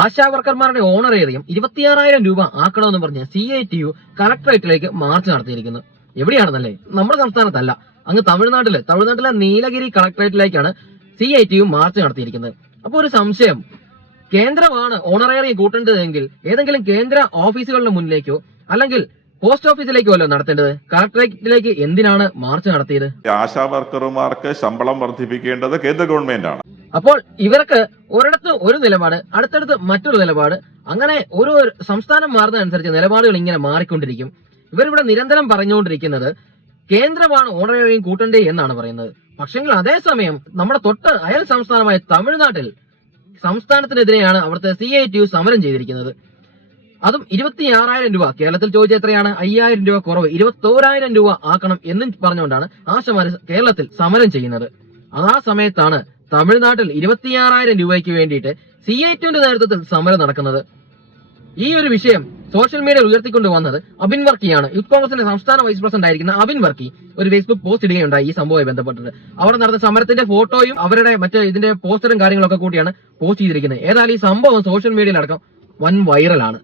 ASHA വർക്കർമാരുടെ honorarium 26,000 രൂപ ആക്കണമെന്ന് പറഞ്ഞ് CITU കളക്ടറേറ്റിലേക്ക് March നടത്തിയിരിക്കുന്നു. എവിടെയാണെന്നല്ലേ? നമ്മുടെ സംസ്ഥാനത്തല്ല, അങ്ങ് തമിഴ്നാട്ടിലെ നീലഗിരി കളക്ടറേറ്റിലേക്കാണ് CITU മാർച്ച് നടത്തിയിരിക്കുന്നത്. അപ്പോൾ ഒരു സംശയം, കേന്ദ്രമാണ് ഓണറേറിയം കൂട്ടേണ്ടതെങ്കിൽ ഏതെങ്കിലും കേന്ദ്ര ഓഫീസുകളുടെ മുന്നിലേക്കോ അല്ലെങ്കിൽ പോസ്റ്റ് ഓഫീസിലേക്കോ അല്ലോ നടത്തേണ്ടത്? കളക്ടറേറ്റിലേക്ക് എന്തിനാണ് മാർച്ച് നടത്തിയത്? ആശാ വർക്കർമാർക്ക് ശമ്പളം വർദ്ധിപ്പിക്കേണ്ടത് കേന്ദ്ര ഗവൺമെന്റ് ആണ്. അപ്പോൾ ഇവർക്ക് ഒരിടത്ത് ഒരു നിലപാട്, അടുത്തടുത്ത് മറ്റൊരു നിലപാട്, അങ്ങനെ ഓരോ സംസ്ഥാനം മാറുന്നതനുസരിച്ച് നിലപാടുകൾ ഇങ്ങനെ മാറിക്കൊണ്ടിരിക്കും. ഇവരിവിടെ നിരന്തരം പറഞ്ഞുകൊണ്ടിരിക്കുന്നത് കേന്ദ്രമാണ് ഓണറേറിയം കൂട്ടണ്ടേ എന്നാണ് പറയുന്നത്. പക്ഷെങ്കിൽ അതേസമയം നമ്മുടെ തൊട്ട് അയൽ സംസ്ഥാനമായ തമിഴ്നാട്ടിൽ സംസ്ഥാനത്തിനെതിരെയാണ് അവിടുത്തെ CITU സമരം ചെയ്തിരിക്കുന്നത്. അതും 26,000 രൂപ. കേരളത്തിൽ ചോദിച്ച എത്രയാണ്? 5,000 രൂപ കുറവ്, 21,000 രൂപ ആക്കണം എന്നും പറഞ്ഞുകൊണ്ടാണ് ആശമാര് കേരളത്തിൽ സമരം ചെയ്യുന്നത്. ആ സമയത്താണ് തമിഴ്നാട്ടിൽ 26,000 രൂപയ്ക്ക് വേണ്ടിയിട്ട് CITUവിന്റെ നേതൃത്വത്തിൽ സമരം നടക്കുന്നത്. ഈ ഒരു വിഷയം സോഷ്യൽ മീഡിയയിൽ ഉയർത്തിക്കൊണ്ട് വന്നത് അബിൻ വർക്കിയാണ്. യൂത്ത് കോൺഗ്രസിന്റെ സംസ്ഥാന വൈസ് പ്രസിഡന്റ് ആയിരിക്കുന്ന അബിൻ വർക്കി ഒരു ഫേസ്ബുക്ക് പോസ്റ്റ് ഇടുകയുണ്ടായി ഈ സംഭവവുമായി ബന്ധപ്പെട്ടിട്ട്. അവിടെ നടന്ന സമരത്തിന്റെ ഫോട്ടോയും അവരുടെ ഇതിന്റെ പോസ്റ്ററും കാര്യങ്ങളൊക്കെ കൂട്ടിയാണ് പോസ്റ്റ് ചെയ്തിരിക്കുന്നത്. ഏതായാലും ഈ സംഭവം സോഷ്യൽ മീഡിയയിലടക്കം വൻ വൈറലാണ്.